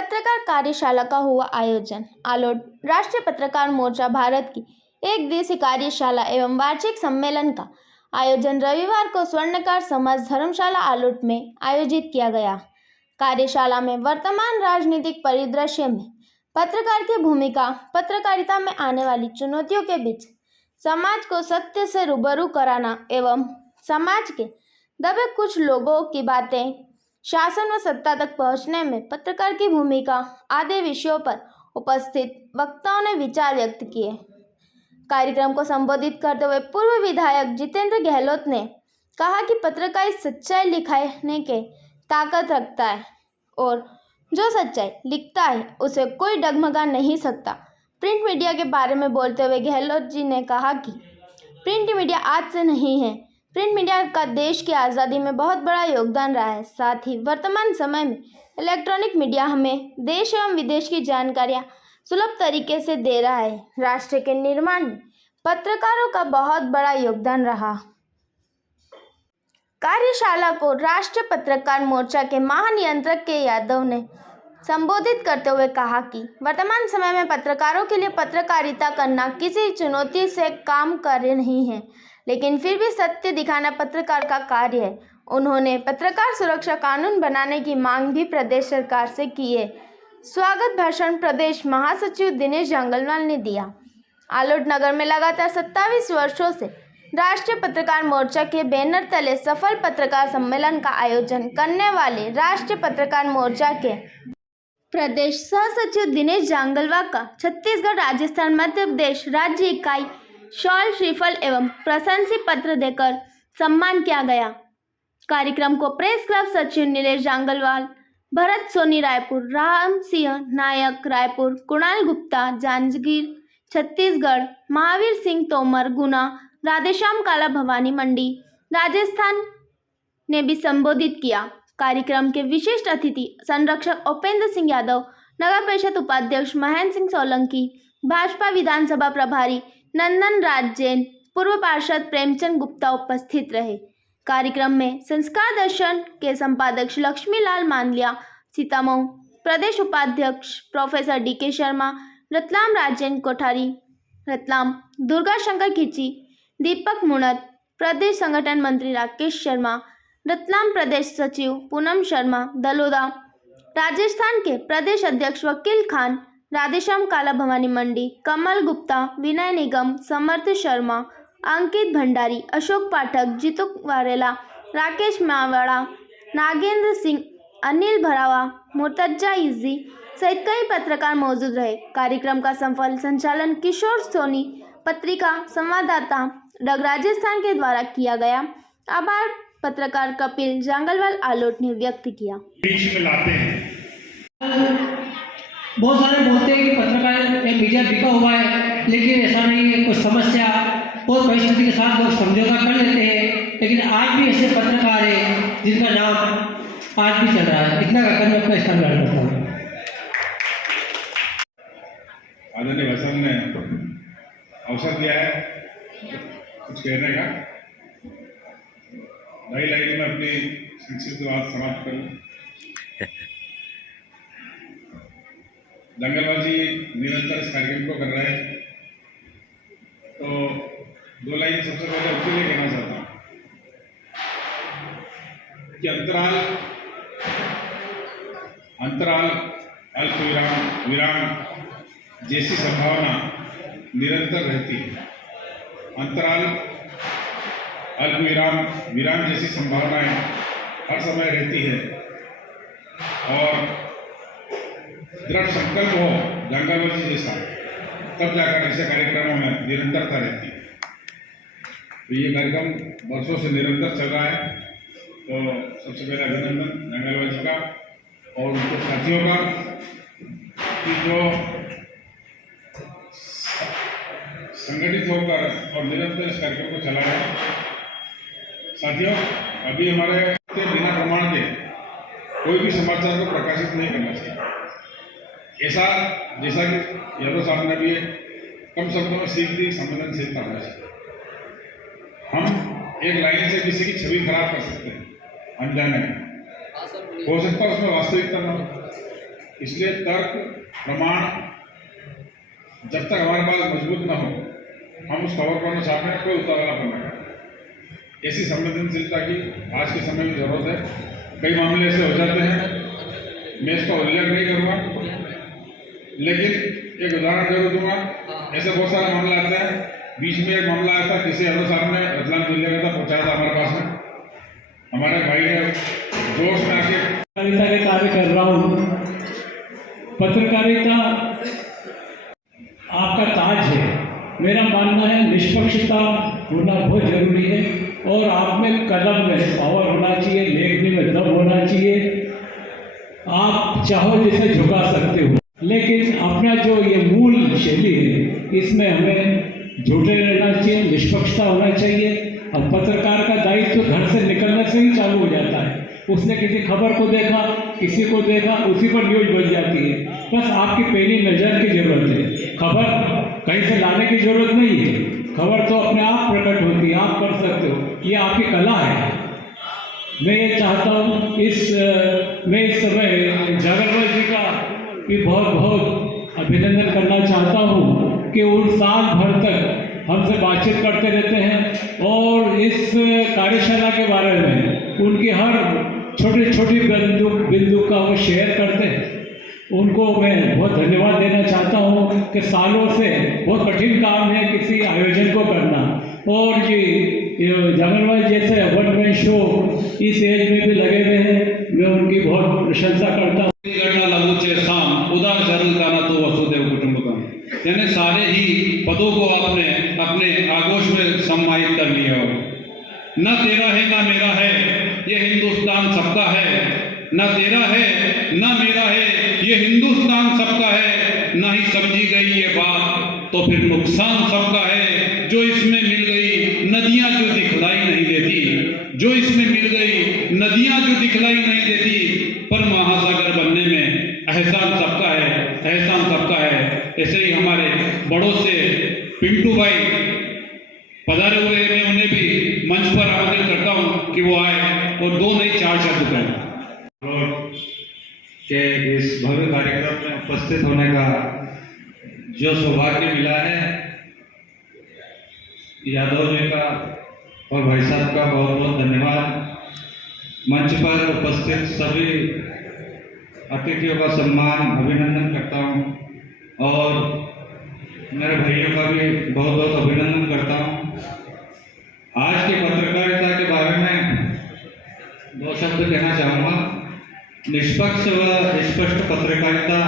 पत्रकार कार्यशाला का हुआ आयोजन। आलोट राष्ट्रीय पत्रकार मोर्चा भारत की एक दिवसीय कार्यशाला एवं वार्षिक सम्मेलन का आयोजन रविवार को स्वर्णकार समाज धर्मशाला आलोट में आयोजित किया गया। कार्यशाला में वर्तमान राजनीतिक परिदृश्य में पत्रकार की भूमिका, पत्रकारिता में आने वाली चुनौतियों के बीच समाज को सत्य से रूबरू कराना एवं समाज के दबे कुछ लोगों की बातें शासन व सत्ता तक पहुंचने में पत्रकार की भूमिका आदि विषयों पर उपस्थित वक्ताओं ने विचार व्यक्त किए। कार्यक्रम को संबोधित करते हुए पूर्व विधायक जितेंद्र गहलोत ने कहा कि पत्रकार सच्चाई लिखने के ताकत रखता है और जो सच्चाई लिखता है उसे कोई डगमगा नहीं सकता। प्रिंट मीडिया के बारे में बोलते हुए गहलोत जी ने कहा कि प्रिंट मीडिया आज से नहीं है। प्रिंट मीडिया का देश की आज़ादी में बहुत बड़ा योगदान रहा है। साथ ही वर्तमान समय में इलेक्ट्रॉनिक मीडिया हमें देश एवं विदेश की जानकारियां सुलभ तरीके से दे रहा है। राष्ट्र के निर्माण में पत्रकारों का बहुत बड़ा योगदान रहा। कार्यशाला को राष्ट्रीय पत्रकार मोर्चा के महानियंत्रक के यादव ने संबोधित करते हुए कहा कि वर्तमान समय में पत्रकारों के लिए पत्रकारिता करना किसी चुनौती से काम कार्य नहीं है, लेकिन फिर भी सत्य दिखाना पत्रकार का कार्य है। उन्होंने पत्रकार सुरक्षा कानून बनाने की मांग भी प्रदेश सरकार से की है। स्वागत भाषण प्रदेश महासचिव दिनेश जांगलवाल ने दिया। आलोट नगर में लगातार 27 वर्षों से राष्ट्रीय पत्रकार मोर्चा के बैनर तले सफल पत्रकार सम्मेलन का आयोजन करने वाले राष्ट्रीय पत्रकार मोर्चा के प्रदेश सह सचिव दिनेश जांगलवाल का छत्तीसगढ़, राजस्थान, मध्य प्रदेश राज्य इकाई शॉल, श्रीफल एवं प्रशंसी पत्र देकर सम्मान किया गया। कार्यक्रम को प्रेस क्लब सचिव नीलेश जांगलवाल, भरत सोनी रायपुर, राम सिंह नायक रायपुर, कुणाल गुप्ता जांजगीर छत्तीसगढ़, महावीर सिंह तोमर गुना, राधेश्याम काला भवानी मंडी राजस्थान ने भी संबोधित किया। कार्यक्रम के विशिष्ट अतिथि संरक्षक उपेंद्र सिंह यादव, नगर परिषद उपाध्यक्ष महेंद्र सिंह सोलंकी, भाजपा विधानसभा प्रभारी नंदन राज जैन, पूर्व पार्षद प्रेमचंद गुप्ता उपस्थित रहे। कार्यक्रम में संस्कार दर्शन के संपादक लक्ष्मीलाल मांडलिया, सीतामऊ प्रदेश उपाध्यक्ष प्रोफेसर डी.के. शर्मा, रतलाम राजेंद्र कोठारी, रतलाम दुर्गा शंकर खिची, दीपक मुणत, प्रदेश संगठन मंत्री राकेश शर्मा, रतलाम प्रदेश सचिव पूनम शर्मा, दलोदा राजस्थान के प्रदेश अध्यक्ष वकील खान, राधेश्याम काला भवानी मंडी, कमल गुप्ता, विनय निगम, समर्थ शर्मा, अंकित भंडारी, अशोक पाठक, जीतू वारेला, राकेश मावाड़ा, नागेंद्र सिंह, अनिल भरावा, मुर्तजा इजी सहित कई पत्रकार मौजूद रहे। कार्यक्रम का सफल संचालन किशोर सोनी, पत्रिका संवाददाता डग राजस्थान के द्वारा किया गया। आभार पत्रकार कपिल जांगलवाल आलोट ने व्यक्त किया। बीच में लाते हैं। बहुत सारे बोलते हैं कि पत्रकार मीडिया बिका हुआ है, लेकिन ऐसा नहीं है। कुछ समस्या और परिस्थिति के साथ लोग समझौता कर लेते हैं, लेकिन आज भी ऐसे पत्रकार हैं जिनका नाम आज भी चल रहा है। इतना कहकर मैं अपना स्थान ग्रहण करता हूँ। आदरणीय भाषण ने अवसर दिया है कुछ कहने का। नई लाइन में अपनी संक्षिप्त बात समाप्त करूँ। जांगलवाल जी निरंतर इस कार्यक्रम को कर रहे हैं, तो दो लाइन सबसे पहले उसके लिए कहना चाहता हूँ कि अंतराल अल्प विराम जैसी संभावना निरंतर रहती है। अंतराल अल्प विराम जैसी संभावनाएं हर समय रहती है और दृढ़ संकल्प हो जांगलवाल जी जैसा, तब जाकर ऐसे कार्यक्रमों में निरंतरता रहती है। तो ये कार्यक्रम वर्षों से निरंतर चल रहा है, तो सबसे पहले अभिनंदन जांगलवाल जी का और उनके साथियों का कि जो संगठित होकर और निरंतर इस कार्यक्रम को चला रहे हैं। साथियों, अभी हमारे बिना प्रमाण के कोई भी समाचार को प्रकाशित नहीं करना चाहिए। ऐसा जैसा कि यादव साहब ने भी कम शब्दों में सीख दी, संवेदनशीलता होना चाहिए। हम एक लाइन से किसी की छवि खराब कर सकते हैं अनजाने में, हो सकता है उसमें वास्तविकता न हो, इसलिए तर्क प्रमाण जब तक हमारे पास मजबूत न हो, हम उस खबर पर न छापें, कोई उतावलापन न करें। ऐसी संवेदनशीलता की आज के समय में जरूरत है। कई मामले ऐसे हो जाते हैं, मैं इसका उल्लेख नहीं करूँगा, लेकिन एक उदाहरण जरूर दूंगा। ऐसे बहुत सारे मामले आते हैं। बीच में एक मामला आया था, किसी यादव साहब ने रतलाम जिले का पहुँचाया था हमारे पास में। हमारे भाई ने जोश में आके पत्रकारिता के कार्य कर रहा हूँ। पत्रकारिता आपका ताज है। मेरा मानना है निष्पक्षता होना बहुत जरूरी है, और आप में कलम में पावर होना चाहिए, लेखनी में दम होना चाहिए। आप चाहो जिसे झुका सकते हो, लेकिन अपना जो ये मूल शैली है, इसमें हमें जुटे रहना चाहिए, निष्पक्षता होना चाहिए। अब पत्रकार का दायित्व तो घर से निकलने से ही चालू हो जाता है। उसने किसी खबर को देखा, किसी को देखा, उसी पर न्यूज बन जाती है। बस आपकी पैनी नज़र की जरूरत है। खबर कहीं से लाने की जरूरत नहीं है। खबर तो अपने आप प्रकट होती है, आप कर सकते हो, ये आपकी कला है। मैं ये चाहता हूँ मैं इस समय जागरवाल जी का भी बहुत बहुत अभिनंदन करना चाहता हूँ कि वो साल भर तक हमसे बातचीत करते रहते हैं, और इस कार्यशाला के बारे में उनकी हर छोटी छोटी बिंदु का वो शेयर करते हैं। उनको मैं बहुत धन्यवाद देना चाहता हूँ कि सालों से बहुत कठिन काम है किसी आयोजन को करना, और ये जागरवाल जैसे वन मैन शो इस एज में भी लगे हुए हैं। मैं उनकी बहुत प्रशंसा करता हूँ। लागूचे साम उदार जरूर जाना तो वसुदेव कुटुंबकम, यानी सारे ही पदों को आपने अपने आगोश में सम्मानित कर लिया हो। न तेरा है न मेरा है, ये हिंदुस्तान सबका है। न तेरा है न मेरा है, ये हिंदुस्तान सबका है। न ही समझी गई ये बात तो फिर नुकसान सबका है। जो इसमें मिल गई नदियां जो दिखलाई नहीं देती, जो इसमें मिल गई नदियां जो दिखलाई नहीं देती, पर महासागर बनने में एहसान सबका है, एहसान सबका है। ऐसे ही हमारे बड़ों से पिंटू भाई पधारे हुए, मैं उन्हें भी मंच पर आमंत्रित करता हूं कि वो आए और 2 नहीं 4 शब्द कहें। के इस भव्य कार्यक्रम में उपस्थित होने का जो सौभाग्य मिला है, यादव जी का और भाई साहब का बहुत बहुत धन्यवाद। मंच पर उपस्थित सभी अतिथियों का सम्मान अभिनंदन करता हूं, और मेरे भाइयों का भी बहुत बहुत अभिनंदन करता हूं। आज की पत्रकारिता के बारे में 2 शब्द कहना चाहूँगा। निष्पक्ष व स्पष्ट पत्रकारिता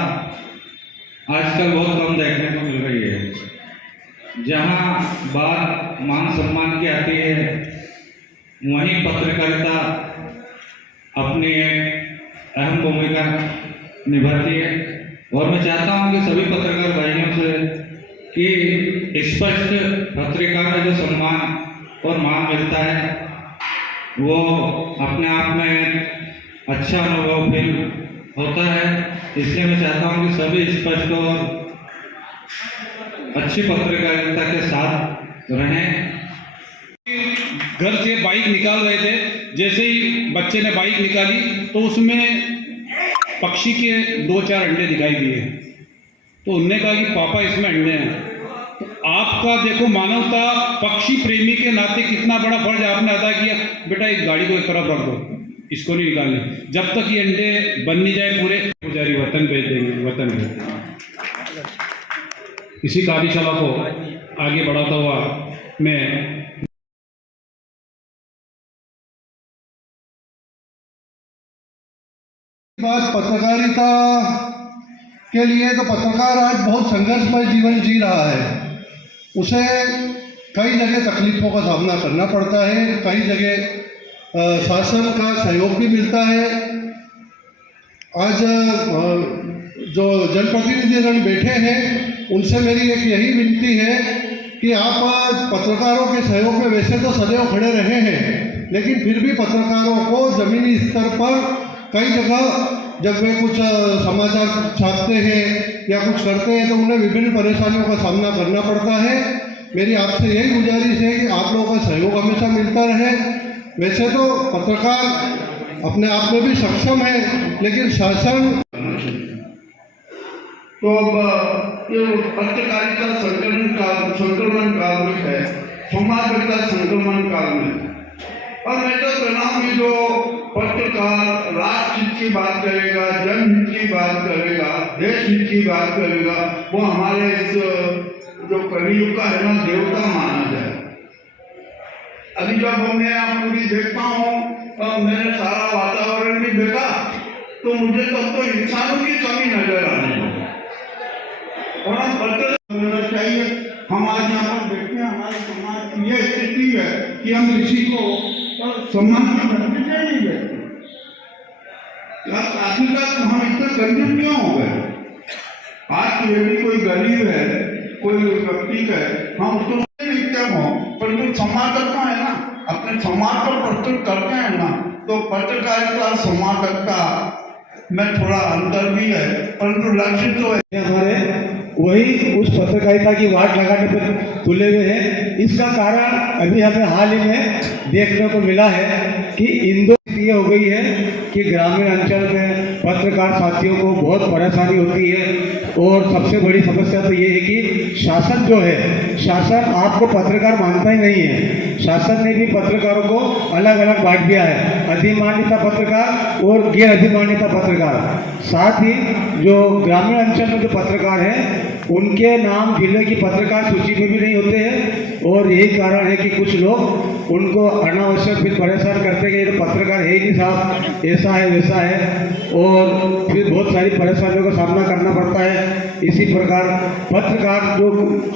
आजकल बहुत कम देखने को मिल रही है। जहाँ बात मान सम्मान की आती है, वहीं पत्रकारिता अपनी एक अहम भूमिका निभाती है। और मैं चाहता हूं कि सभी पत्रकार भाइयों से कि स्पष्ट पत्रिका में जो सम्मान और मान मिलता है, वो अपने आप में अच्छा अनुभव फील होता है। इसलिए मैं चाहता हूं कि सभी स्पष्ट और अच्छी पत्रकारिता के साथ रहें। घर से बाइक निकाल रहे थे, जैसे ही बच्चे ने बाइक निकाली तो उसमें पक्षी के 2-4 अंडे दिखाई दिए। तो उनने कहा कि पापा इसमें अंडे हैं। तो आपका देखो मानवता, पक्षी प्रेमी के नाते कितना बड़ा फर्ज आपने अदा किया। बेटा एक गाड़ी को एक तरफ रख दो, इसको नहीं निकालने, जब तक ये अंडे बन नहीं जाए पूरे, पुजारी वतन भेज देंगे, वतन भेज देंगे। इसी कार्यशाला को आगे बढ़ाता हुआ मैं बात पत्रकारिता के लिए, तो पत्रकार आज बहुत संघर्षमय जीवन जी रहा है। उसे कई जगह तकलीफों का सामना करना पड़ता है, कई जगह शासन का सहयोग भी मिलता है। आज जो जनप्रतिनिधिगण बैठे हैं, उनसे मेरी एक यही विनती है कि आप पत्रकारों के सहयोग में वैसे तो सदैव खड़े रहे हैं, लेकिन फिर भी पत्रकारों को ज़मीनी स्तर पर कई जगह जब वे कुछ समाचार छापते हैं या कुछ करते हैं तो उन्हें विभिन्न परेशानियों का सामना करना पड़ता है। मेरी आपसे यही गुजारिश है कि आप लोगों का सहयोग हमेशा मिलता रहे। वैसे तो पत्रकार अपने आप में भी सक्षम है, लेकिन शासन तो अब ये पत्रकारिता संक्रमण काल में है, संवाददाता संक्रमण काल में। और मैं तो कहना हूँ कि जो पत्रकार राष्ट्र हित की बात करेगा, जनहित की बात करेगा, देश हित की बात करेगा, वो हमारे इस जो कलयुग का है ना, देवता माना जाए। अभी जब मैं यहाँ पूरी देखता हूँ, मैंने सारा वातावरण भी देखा, तो मुझे तो इंसानों की कमी नजर आने लगी। और हम पत्र होना चाहिए। हम आज यहाँ पर देखते हैं, हमारे समाज की ये स्थिति है कि हम किसी को सम्मान की धरती से नहीं देते। आखिरकार हम इतने गरीब क्यों हो गए? आज की यदि कोई गरीब है, कोई व्यक्ति है, हम उसको लिखते हो, परंतु संवादकता है ना, अपने समाज को प्रस्तुत करते हैं ना, तो पत्रकारिता संवादकता में थोड़ा अंतर भी है, परंतु लक्ष्य तो है हमारे वही उस पत्रकारिता की वाट लगाने पर तुले हुए हैं। इसका कारण अभी हमें हाल ही में देखने को मिला है कि इंदौर ये हो गई है कि ग्रामीण अंचल में पत्रकार साथियों को बहुत परेशानी होती है। और सबसे बड़ी समस्या तो ये है कि शासन जो है, शासन आपको पत्रकार मानता ही नहीं है। शासन ने भी पत्रकारों को अलग अलग बांट दिया है, अधिमान्यता पत्रकार और गैर अधिमान्यता पत्रकार। साथ ही जो ग्रामीण अंचल में जो पत्रकार हैं, उनके नाम जिले की पत्रकार सूची में भी नहीं होते हैं। और यही कारण है कि कुछ लोग उनको अनावश्यक फिर परेशान करते हैं कि ये तो पत्रकार है ही नहीं साहब, ऐसा है वैसा है, और फिर बहुत सारी परेशानियों का सामना करना पड़ता है। इसी प्रकार पत्रकार जो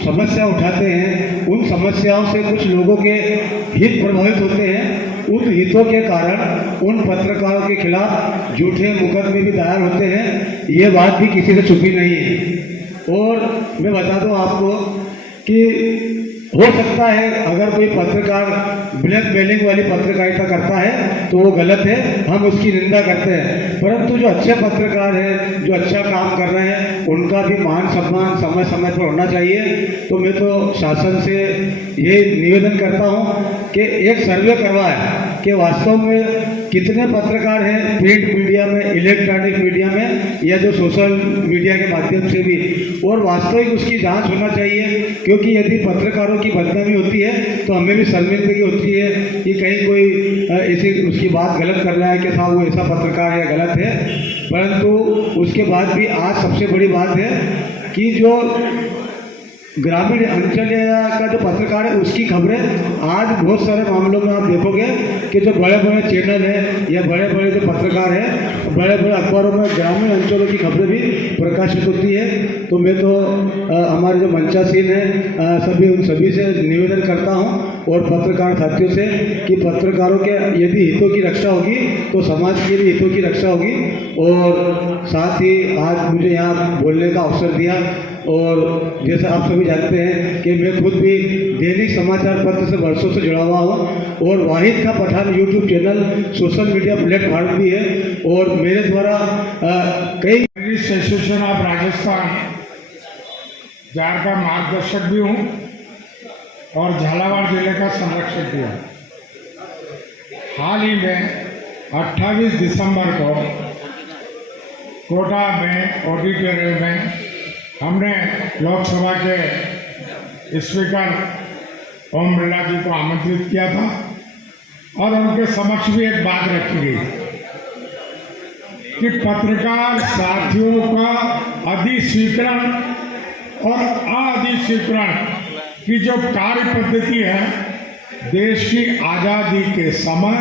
समस्या उठाते हैं, उन समस्याओं से कुछ लोगों के हित प्रभावित होते हैं। उन हितों के कारण उन पत्रकारों के खिलाफ झूठे मुकदमे भी दायर होते हैं। ये बात भी किसी से छुपी नहीं है। और मैं बता दूं आपको कि हो सकता है अगर कोई पत्रकार ब्लैकमेलिंग वाली पत्रकारिता करता है तो वो गलत है, हम उसकी निंदा करते हैं। परंतु जो अच्छे पत्रकार हैं, जो अच्छा काम कर रहे हैं, उनका भी मान सम्मान समय समय पर होना चाहिए। तो मैं तो शासन से ये निवेदन करता हूँ कि एक सर्वे करवाए कि वास्तव में कितने पत्रकार हैं प्रिंट मीडिया में, इलेक्ट्रॉनिक मीडिया में, या जो सोशल मीडिया के माध्यम से भी, और वास्तविक उसकी जांच होना चाहिए। क्योंकि यदि पत्रकारों की बदनामी होती है तो हमें भी शर्मिंदगी होती है कि कहीं कोई ऐसी उसकी बात गलत कर रहा है कि साहब वो ऐसा पत्रकार है, गलत है। परंतु उसके बाद भी आज सबसे बड़ी बात है कि जो ग्रामीण अंचल का जो पत्रकार है, उसकी खबरें आज बहुत सारे मामलों में आप देखोगे कि जो बड़े बड़े चैनल हैं या बड़े बड़े जो पत्रकार हैं, बड़े बड़े अखबारों में ग्रामीण अंचलों की खबरें भी प्रकाशित होती है। तो मैं तो हमारे जो मंचासीन हैं सभी उन सभी से निवेदन करता हूं और पत्रकार साथियों से कि पत्रकारों के यदि हितों की रक्षा होगी तो समाज के भी हितों की रक्षा होगी। और साथ ही आज मुझे यहाँ बोलने का अवसर दिया, और जैसे आप सभी जानते हैं कि मैं खुद भी दैनिक समाचार पत्र से वर्षों से जुड़ा हुआ हूँ, और वाहिद का Pathan YouTube channel social media platform भी है, और मेरे द्वारा कई एसोसिएशन ऑफ राजस्थान जार का मार्गदर्शक भी हूँ और झालावाड़ जिले का संरक्षक भी हूँ। हाल ही में 28 दिसंबर को कोटा में ऑडिटोरियम में हमने लोकसभा के स्पीकर ओम बिरला जी को आमंत्रित किया था, और उनके समक्ष भी एक बात रखी गई कि पत्रकार साथियों का अधिस्वीकरण और अधिस्वीकरण की जो कार्य पद्धति है, देश की आज़ादी के समय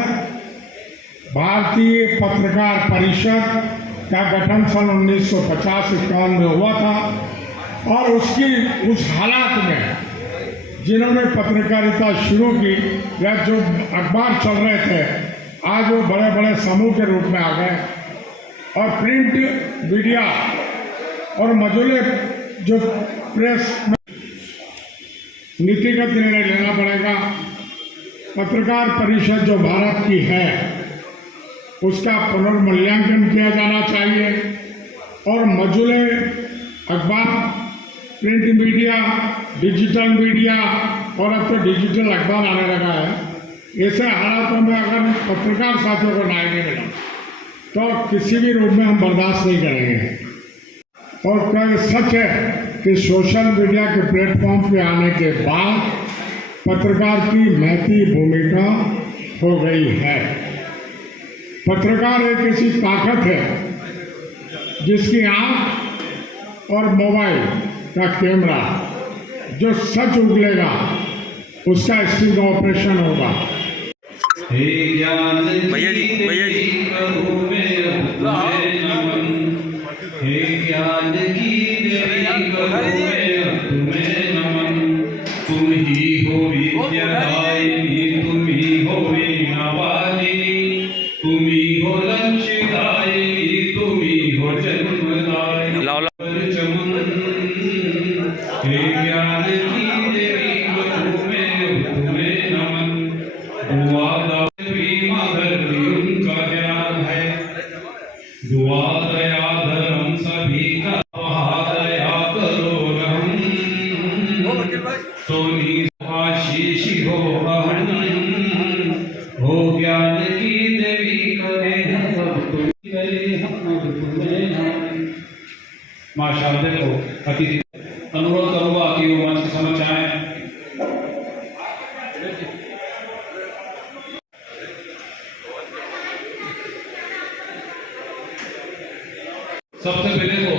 भारतीय पत्रकार परिषद का गठन सन 1950-51 में हुआ था, और उस हालात में जिन्होंने पत्रकारिता शुरू की या जो अखबार चल रहे थे, आज वो बड़े बड़े समूह के रूप में आ गए, और प्रिंट मीडिया और मजूले जो प्रेस नीतिगत निर्णय लेना पड़ेगा। पत्रकार परिषद जो भारत की है उसका पुनर्मूल्यांकन किया जाना चाहिए, और मजूले अखबार, प्रिंट मीडिया, डिजिटल मीडिया, और अब तो डिजिटल अखबार आने लगा है, ऐसे हालातों में अगर पत्रकार साथियों को न्याय नहीं मिला तो किसी भी रूप में हम बर्दाश्त नहीं करेंगे। और क्या सच है कि सोशल मीडिया के प्लेटफॉर्म पे आने के बाद पत्रकार की महती भूमिका हो गई है। पत्रकार एक ऐसी ताकत है जिसकी आंख और मोबाइल का कैमरा जो सच उगलेगा उसका स्टिंग ऑपरेशन होगा। हे ज्ञान की करूं मैं तुम्हें नमन, हे ज्ञान की देवी करूं मैं तुम्हें नमन। तुम ही हो विद्यादायिनी, तुम ही हो वीणावादिनी, तुम ही हो लक्ष्यदायिनी, तुम ही हो जन्मदायिनी। चमन हे ज्ञान की देवी करूं मैं तुम्हें नमन। दुआ उनका ज्ञान है, दुआ दया धर्म सभी का, दया करो रहम, सोनी आशीष हो अहम, हो ज्ञान की देवी करे हम तुम्हें हम। माँ शारदे को अतिथि अनुरोध करूंगा कि वो मंच के समक्ष आए। सबसे पहले तो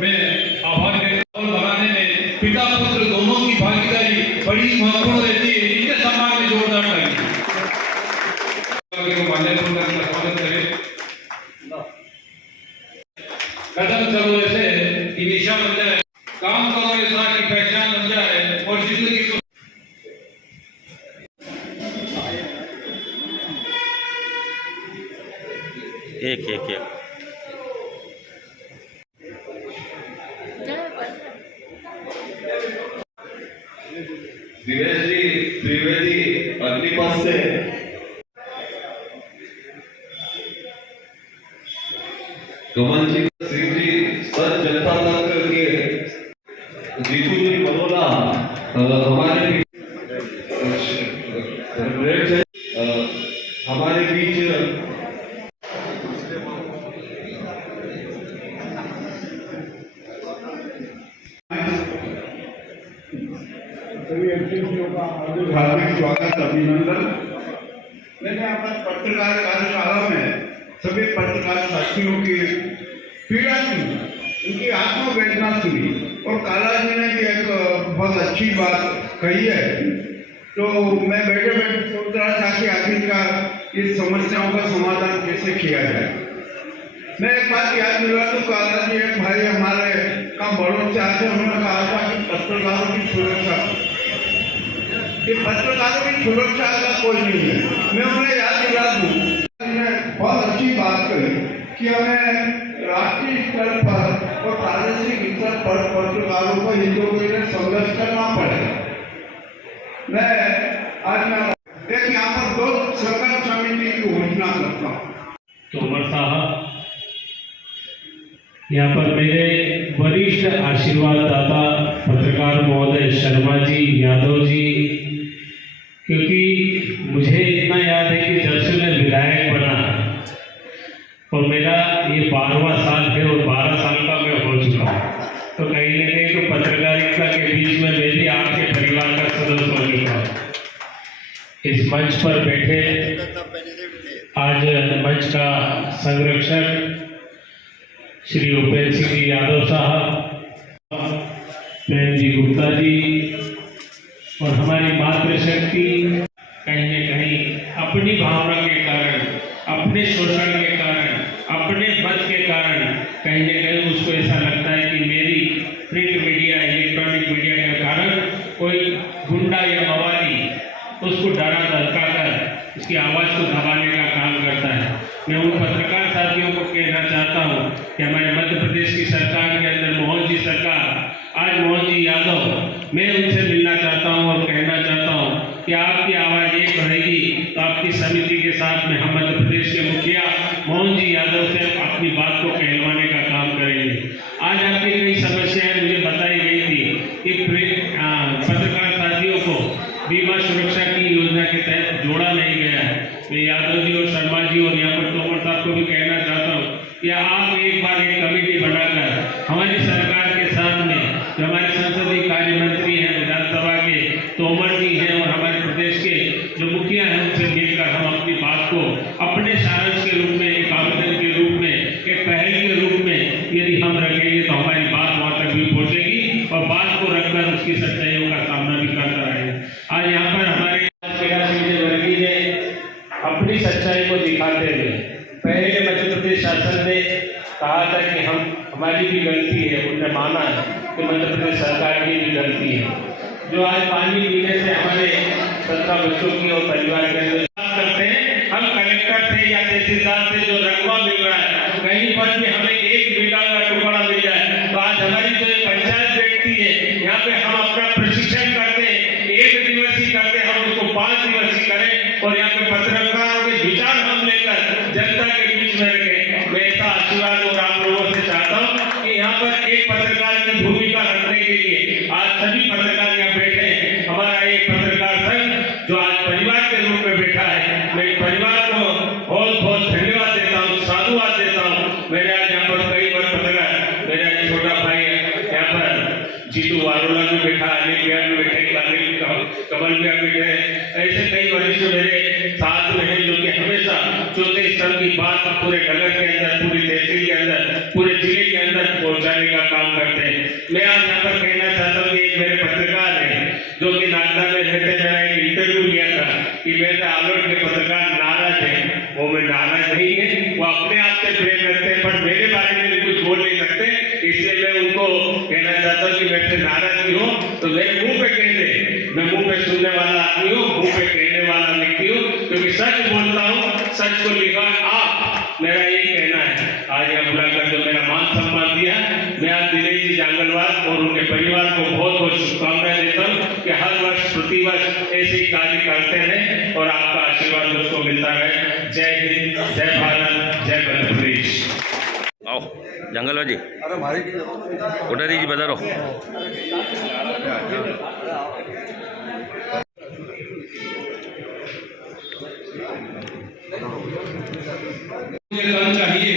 मैं आभार व्यक्त बनाने में पिता पुत्र दोनों की भागीदारी बड़ी महत्वपूर्ण रहती है। इनके सम्मान में जोरदार ताली। माल्यार्पण करके स्वागत करें। कदम चलो ऐसे कि निशा बन जाए, काम करो ऐसा कि पहचान बन जाए और जिंदगी को एक दिनेश जी त्रिवेदी अग्निपथ से, कमल जी सिंह जी सच जनता तक के, जीतू जी बलोला हमारे बीच सभी अतिथियों का हार्दिक स्वागत, अभिनंदन। मैंने अपने पत्रकार कार्यशाला में सभी पत्रकार साथियों की पीड़ा सुनी, उनकी आत्मवेदना सुनी और काला जी ने भी एक बहुत अच्छी बात कही है। तो मैं बैठे बैठे सोच रहा था कि आखिरकार इस समस्याओं का समाधान कैसे किया जाए। मैं एक बात याद दिला तो काला जी एक भाई हमारे का बड़ों से आके उन्होंने कहा था कि पत्रकारों की सुरक्षा, ये पत्रकारों की सुरक्षा का कोई नहीं है। मैं उन्हें याद दिला दूँ, बहुत अच्छी बात कही कि हमें राष्ट्रीय स्तर पर और प्रादेशिक स्तर पर पत्रकारों को हितों के लिए संघर्ष करना पड़ेगा। मैं एक यहाँ पर दो संघर्ष समिति की घोषणा करता हूँ। तोमर साहब, यहाँ पर मेरे वरिष्ठ आशीर्वाद दाता पत्रकार महोदय शर्मा जी, यादव जी, क्योंकि मुझे इतना याद है कि जब से मैं विधायक बना और मेरा ये 12वां साल है और 12 साल का मैं हो चुका हूँ, तो कहीं न कहीं तो पत्रकारिता के बीच में मैं भी आपके परिवार का सदस्य हो चुका हूँ। इस मंच पर बैठे आज मंच का संरक्षक श्री उपेंद्र सिंह जी यादव साहब, प्रेम जी गुप्ता जी और हमारी मातृशक्ति कहीं न कहीं अपनी भावना के कारण, अपने शोषण के कारण, अपने मत के कारण कहीं न कहीं उसको ऐसा लगता है कि मेरी प्रिंट मीडिया, इलेक्ट्रॉनिक मीडिया के कारण कोई गुंडा या मवाली उसको डरा धमका कर उसकी आवाज़ को दबाने का काम करता है। मैं उन पत्रकार साथियों को कहना चाहता हूँ कि हमारे मध्य प्रदेश की सरकार के अंदर मोहन जी सरकार, आज मोहन जी यादव, मैं उनसे मिलना चाहता हूँ और कहना चाहता हूँ कि आपकी आवाज़ एक रहेगी तो आपकी समिति के साथ में हम मध्य प्रदेश के मुखिया मोहन जी यादव से अपनी बात को कहलवाने का काम करेंगे। आज आपकी कई समस्याएं मुझे बताई गई थी कि पत्रकार साथियों को बीमा सुरक्षा की योजना के तहत जोड़ा नहीं गया है। मैं यादव जी और शर्मा जी और यहाँ पर तोमर साहब को भी कहना चाहता हूँ कि आप एक बार एक कमेटी बनाकर हमारी रखेंगे तो हमारी बात वहाँ तक भी पहुँचेगी और बात को रखकर उसकी सच्चाइयों का सामना भी करता रहेगा। आज यहाँ पर हमारे वर्गीय ने अपनी सच्चाई को दिखाते हुए पहले मध्य प्रदेश शासन ने कहा था कि हमारी भी गलती है, उन्होंने माना है कि मध्य प्रदेश सरकार की भी गलती है। जो आज पानी पीने से हमारे 17 बच्चों की और परिवार के अंदर करते हैं, हम कलेक्टर थे या तहसीलदार थे, जो रकबा मिल रहा है कहीं पर भी हमें 1 बीघा का टुकड़ा मिल जाए तो आज हमारी जो पंचायत बैठती है यहाँ पे हम अपना प्रशिक्षण करते हैं, 1 दिवसीय करते हैं, हम उसको 5 दिवसीय करें और यहाँ पे पत्रकारों के विचार हम लेकर जनता के बीच में रखें। मैं ऐसा आशीर्वाद और आप लोगों से चाहता हूँ कि यहाँ पर एक पत्रकार की भूमिका रखने के लिए आज सभी पत्रकार यहाँ बैठे हैं। हमारा एक पत्रकार संघ जो आज परिवार के रूप में बैठा है, मैं परिवार को बहुत बहुत धन्यवाद देता हूँ, साधुवाद देता हूँ। मेरे आज यहाँ पर कई बार पत्रकार, मेरा एक छोटा भाई है यहाँ पर जीतू वारोला भी बैठा, अनिल बिहार भी बैठे, कमल बिहार बैठे, ऐसे कई वरिष्ठ मेरे साथ में हैं जो कि हमेशा चौथे स्तर की बात पूरे नगर के अंदर, पूरी तहसील के अंदर, पूरे जिले के अंदर पहुंचाने का काम करते हैं। मैं आज यहाँ पर कहना चाहता हूँ कि एक मेरे पत्रकार है जो कि नागदा में रहते, मेरा एक इंटरव्यू लिया था कि मेरे आलोट के पत्रकार नाराज है। वो मैं नाराज नहीं है, वो अपने आप से प्रेम रखते हैं, पर मेरे बारे में कुछ बोल नहीं सकते, इसलिए मैं उनको कहना चाहता हूँ कि मेरे से नाराज भी हो तो मेरे मुंह पे कह दे। मैं मुंह पे सुनने वाला आदमी हूँ, मुंह पे कहने वाला व्यक्ति हूँ, क्योंकि सच बोलता हूँ, सच को लिखा आप, मेरा यही कहना है। आज यहाँ बुलाकर जो मेरा मान सम्मान दिया, मैं आज दिनेश जी जांगलवाल और उनके परिवार को बहुत बहुत शुभकामनाएं देता हूँ कि हर वर्ष प्रतिवर्ष ऐसे ही कार्य करते हैं और आपका आशीर्वाद उसको मिलता रहे। जय हिंद, जय भारत, जय मध्य प्रदेश। आओ जंगल जी, उधर ही बता रहो। मुझे धन चाहिए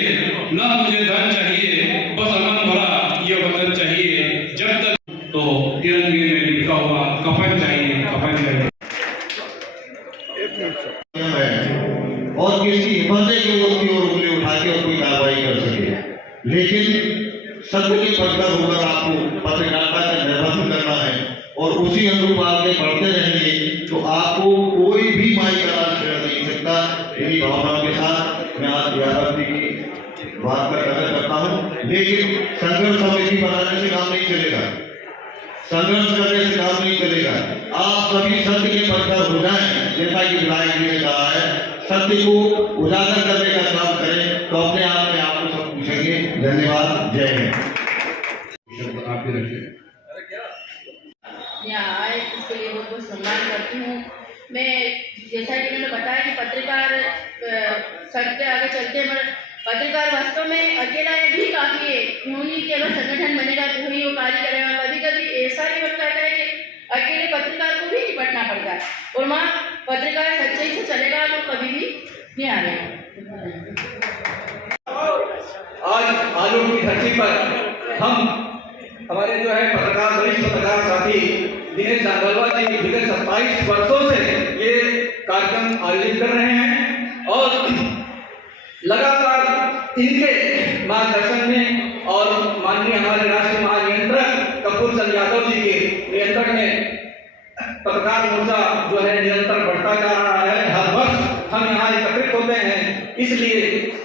ना, मुझे धन चाहिए, बस अमन भरा ये वतन चाहिए। जब तक तो तिरंगे में लिखा हुआ कफन चाहिए, कफन चाहिए। और किसकी हिम्मत है कि वो उसकी ओर उंगली उठा के और कोई कार्रवाई कर सके, लेकिन सत्य के पथ पर होकर आपको पत्रकारिता का निर्वाचन करना है और उसी अनुरूप आगे बढ़ते रहेंगे तो आपको कोई भी माई का राज छेड़ नहीं सकता। यही भावनाओं के साथ मैं आज यादावती की बात का कदर करता हूँ, लेकिन संघर्ष समिति बनाने से काम नहीं चलेगा, संघर्ष करने से काम नहीं चलेगा। आप सभी सत्य के पथ पर हो जाएं, जैसा कि विधायक जी ने कहा है, सत्य को उजागर करने का काम करें तो अपने आप में आपको सब पूछेंगे। धन्यवाद, जय हिंद। यहाँ आए इसके लिए बहुत बहुत सम्मान करती हूँ। मैं जैसा कि मैंने बताया कि पत्रकार सत्य आगे चलते हैं, मगर पत्रकार वास्तव में अकेला भी काफ़ी है, यूँ नहीं कि अगर संगठन बनेगा तो ही वो कार्य करेगा। कभी कभी ऐसा भी वक्त आता है कि अकेले पत्रकार को भी निपटना पड़ता है और वहाँ पत्रकार सच्चाई से चलेगा तो कभी भी नहीं आएगा। आज आलू की धरती पर हम हमारे जो है पत्रकार, वरिष्ठ पत्रकार साथी दिनेश जांगलवाल जी पिछले 27 वर्षों से ये कार्यक्रम आयोजित कर रहे हैं और लगातार इनके मार्गदर्शन में और माननीय हमारे राष्ट्रीय महानियंत्रक कपूर चंद यादव जी के नियंत्रण में पत्रकार मोर्चा जो है निरंतर बढ़ता जा रहा है। हर वर्ष हम यहाँ एकत्रित होते हैं, इसलिए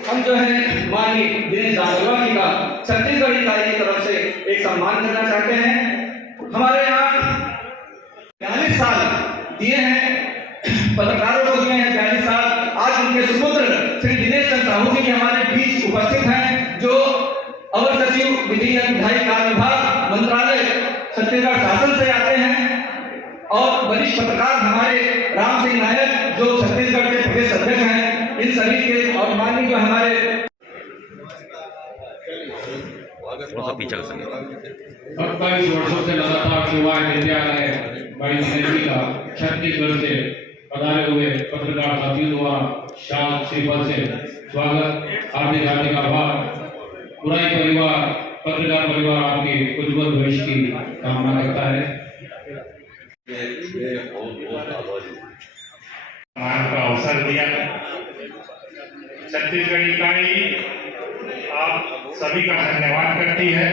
हम जो है माननीय दिनेश जांगलवाल जी का छत्तीसगढ़ इकाई की तरफ से एक सम्मान करना चाहते हैं। हमारे यहाँ 42 साल दिए हैं, पत्रकारों को दिए हैं 42 साल। आज उनके सुपुत्र श्री दिनेश चंद्र साहू जी हमारे बीच उपस्थित हैं, जो अवर सचिव विधि एवं विधायी कार्य विभाग मंत्रालय छत्तीसगढ़ शासन से आते हैं और वरिष्ठ पत्रकार हमारे राम सिंह नायक जो छत्तीसगढ़ के प्रदेश अध्यक्ष हैं, इन सभी के और माननीय जो हमारे 27 वर्षों से लगातार सेवा विद्यालय भाई दिनेश का छत्तीसगढ़ से पधारे हुए पत्रकार साथियों द्वारा शाल श्रीफल से स्वागत, हार्दिक हार्दिक आभार। पूरा ही परिवार, पत्रकार परिवार आपके उज्जवल भविष्य की कामना करता है। का अवसर दिया। छत्तीसगढ़ इकाई आप सभी का धन्यवाद करती है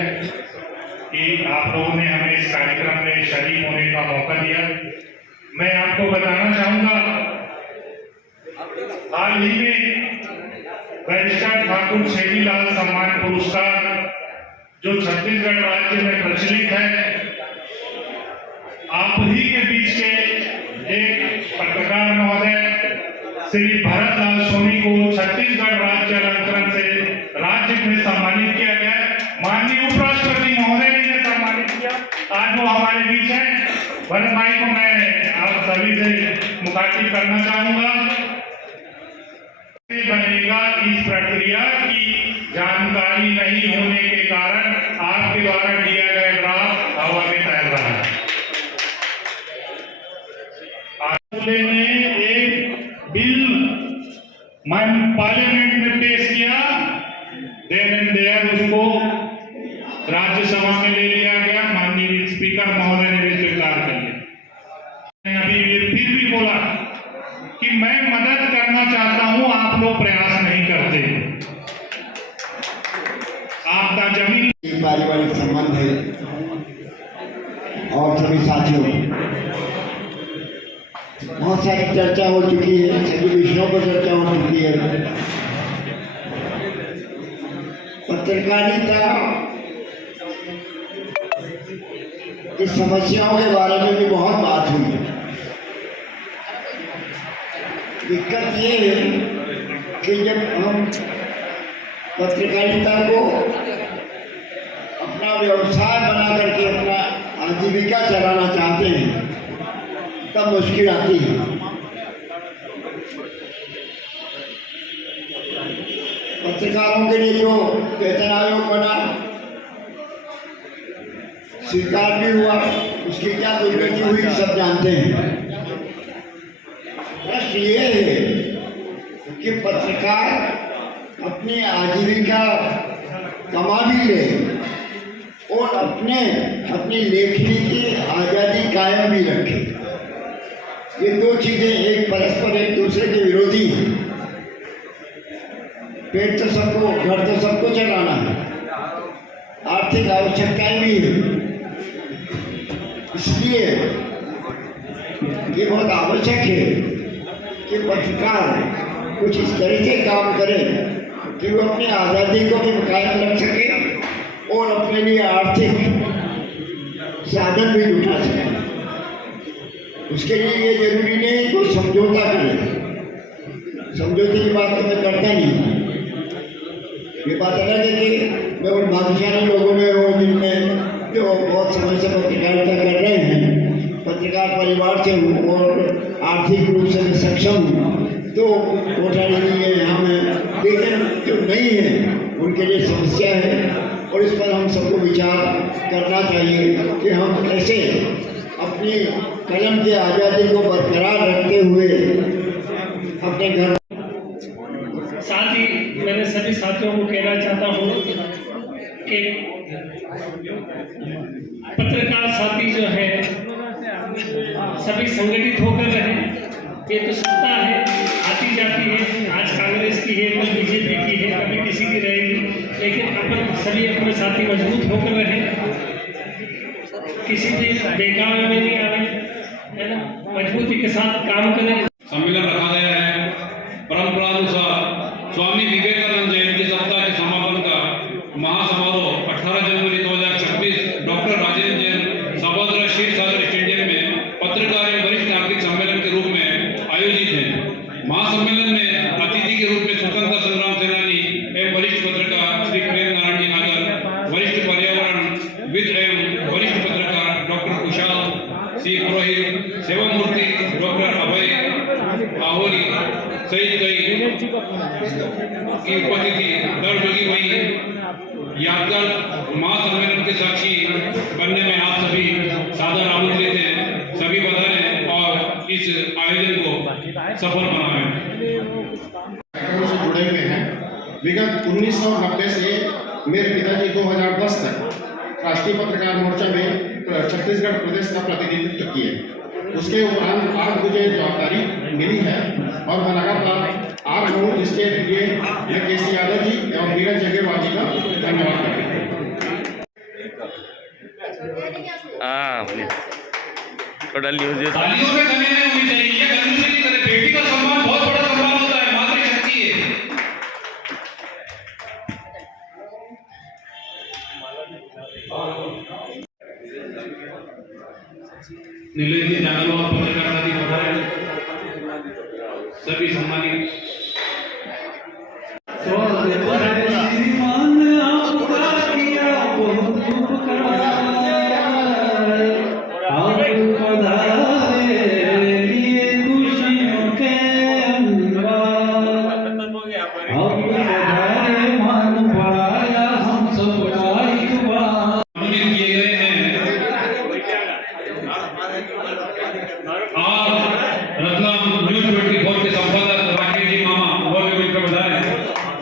कि आप लोगों ने हमें इस कार्यक्रम में शरीक होने का मौका दिया। मैं आपको बताना चाहूँगा, हाल ही में बैरिस्टर ठाकुर छेदीलाल सम्मान पुरस्कार जो छत्तीसगढ़ राज्य में प्रचलित है, आप ही के बीच के एक पत्रकार महोदय श्री भरत लाल सोनी को छत्तीसगढ़ राज्य अलंकरण से राज्य में सम्मानित किया गया। माननीय उपराष्ट्रपति महोदय ने सम्मानित किया, आज वो हमारे बीच है। भरत भाई को मैं आप सभी से मुखातिब करना चाहूंगा। बनेगा इस प्रक्रिया की जानकारी नहीं होने के कारण आपके द्वारा दिया गया ड्राफ्ट हवा में तैर रहा है। ने एक बिल पार्लियामेंट में पेश किया, देन एंड देयर उसको राज्यसभा में ले लिया गया। माननीय स्पीकर महोदय ने भी स्वीकार कर लिया। अभी ये फिर भी बोला कि मैं मदद करना चाहता हूं, आप लोग प्रयास नहीं करते। आपका जमीन पारिवारिक संबंध है और सभी साथियों, बहुत सारी चर्चा हो चुकी है, सभी विषयों पर चर्चा हो चुकी है। पत्रकारिता की समस्याओं के बारे में भी बहुत बात हुई। दिक्कत ये है कि जब हम पत्रकारिता को अपना व्यवसाय बना करके अपना आजीविका चलाना चाहते हैं, तब मुश्किल आती है। पत्रकारों के लिए जो वेतन आयोग बना, स्वीकार भी हुआ, उसकी क्या दुर्गति हुई सब जानते हैं। प्रश्न ये है कि पत्रकार अपनी आजीविका कमा भी ले और अपनी लेखनी की आज़ादी कायम भी रखे। ये दो चीजें एक परस्पर एक दूसरे के विरोधी हैं। पेट तो सबको, घर तो सबको चलाना है, आर्थिक आवश्यकताएं भी है। इसलिए ये बहुत आवश्यक है कि पत्रकार कुछ इस तरह से काम करें कि वो अपनी आज़ादी को भी कायम रख सके और अपने लिए आर्थिक साधन भी जुटा सके। उसके लिए ये जरूरी नहीं कि समझौता करें। समझौते की बात तो मैं करता नहीं। ये बात अलग है कि मैं उन भाग्यशाली लोगों में हूँ जिनमें जो बहुत समय से पत्रकारिता कर रहे हैं, पत्रकार परिवार से हूँ और आर्थिक रूप से मैं सक्षम हूँ, तो कोठा नहीं है यहाँ में। लेकिन जो नहीं है उनके लिए समस्या है और इस पर हम सबको विचार करना चाहिए कि हम कैसे अपनी कलम की आज़ादी को बरकरार रखते हुए अपने घर। साथ ही मैंने सभी साथियों को कहना चाहता हूँ कि पत्रकार साथी जो है सभी संगठित होकर रहें। ये तो सत्ता है, आती जाती है, आज कांग्रेस की है, कल बीजेपी की है, कभी किसी की रहेगी, लेकिन अपन सभी अपने साथी मजबूत होकर रहें, किसी के बेकार में नहीं आए, है ना, मजबूती के साथ काम करें। सम्मेलन रखा गया है। परंपरानुसार स्वामी विवेकानंद जयंती सप्ताह के समापन का महासमारोह 18 जनवरी 2026 डॉक्टर राजेंद्र जैन सभागार क्षीर सागर स्टेडियम में पत्रकार एवं वरिष्ठ नागरिक सम्मेलन के रूप में आयोजित है। महासम्मेलन में अतिथि के रूप में स्वतंत्रता संग्राम सेनानी एवं वरिष्ठ पत्रकार श्री प्रेम नारायण जी नागर, वरिष्ठ पर्यावरणविद एवं वरिष्ठ पत्रकार डॉक्टर कुशाल सिंह पुरोहित, सेवा मूर्ति डॉक्टर अभय आहोरी सहित कई की उपस्थिति दर्ज होगी। वही यादगार महासम्मेलन के साक्षी बनने में आप सभी सादर आमंत्रित हैं। सभी बधाएं और इस आयोजन को सफल बनाएं। से जुड़े हुए हैं। विगत 1990 से मेरे पिताजी 2010 तक राष्ट्रीय पत्रकार मोर्चा में छत्तीसगढ़ प्रदेश का प्रतिनिधित्व किए। उसके उपरांत आज मुझे जवाबदारी मिली है और मैं लगातार आप लोगों को स्टेट दिए यह केसी यादव जी एवं नीरज जगेवाल जी का धन्यवाद करते हैं। हाँ टोटल न्यूज तालियों में कमी नहीं होनी चाहिए। ये कंजूसी नहीं करे। बेटी का सम्मान बहुत बड़ा सम्मान होता है, मातृशक्ति है। नीलेश जी जागरूक पत्रकार साथी पधारे, सभी सम्मानित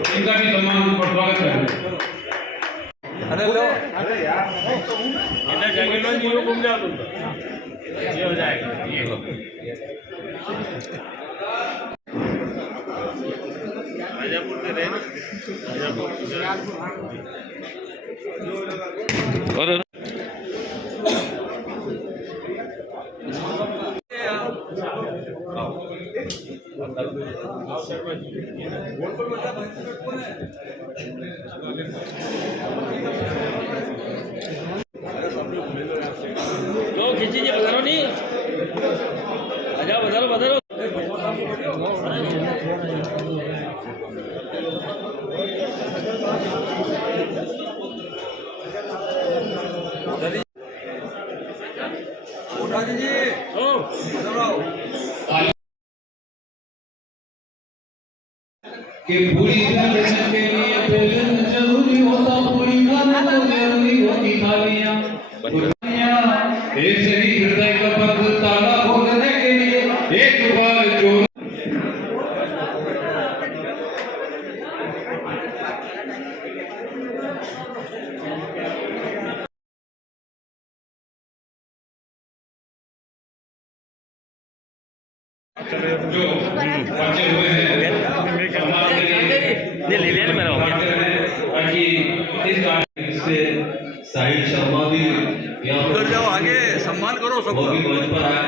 इनका भी सम्मान और स्वागत करें। इधर जाके लो जी, घूम जाओ तुम, ये हो जाएगा ये राजापुर से रहे और जो खींचीजिए, बधारो नहीं बधारो बधारो। कि पूरी जनरेशन के लिए भोजन जरूरी होता, पूरी खाना जरूरी होती थालियां। एक सही हृदय का बंद ताला खोलने के लिए एक बार जो बचे हुए हैं साहिल शर्मा भी यहाँ जाओ आगे, सम्मान करो सबको, मंच पर आए।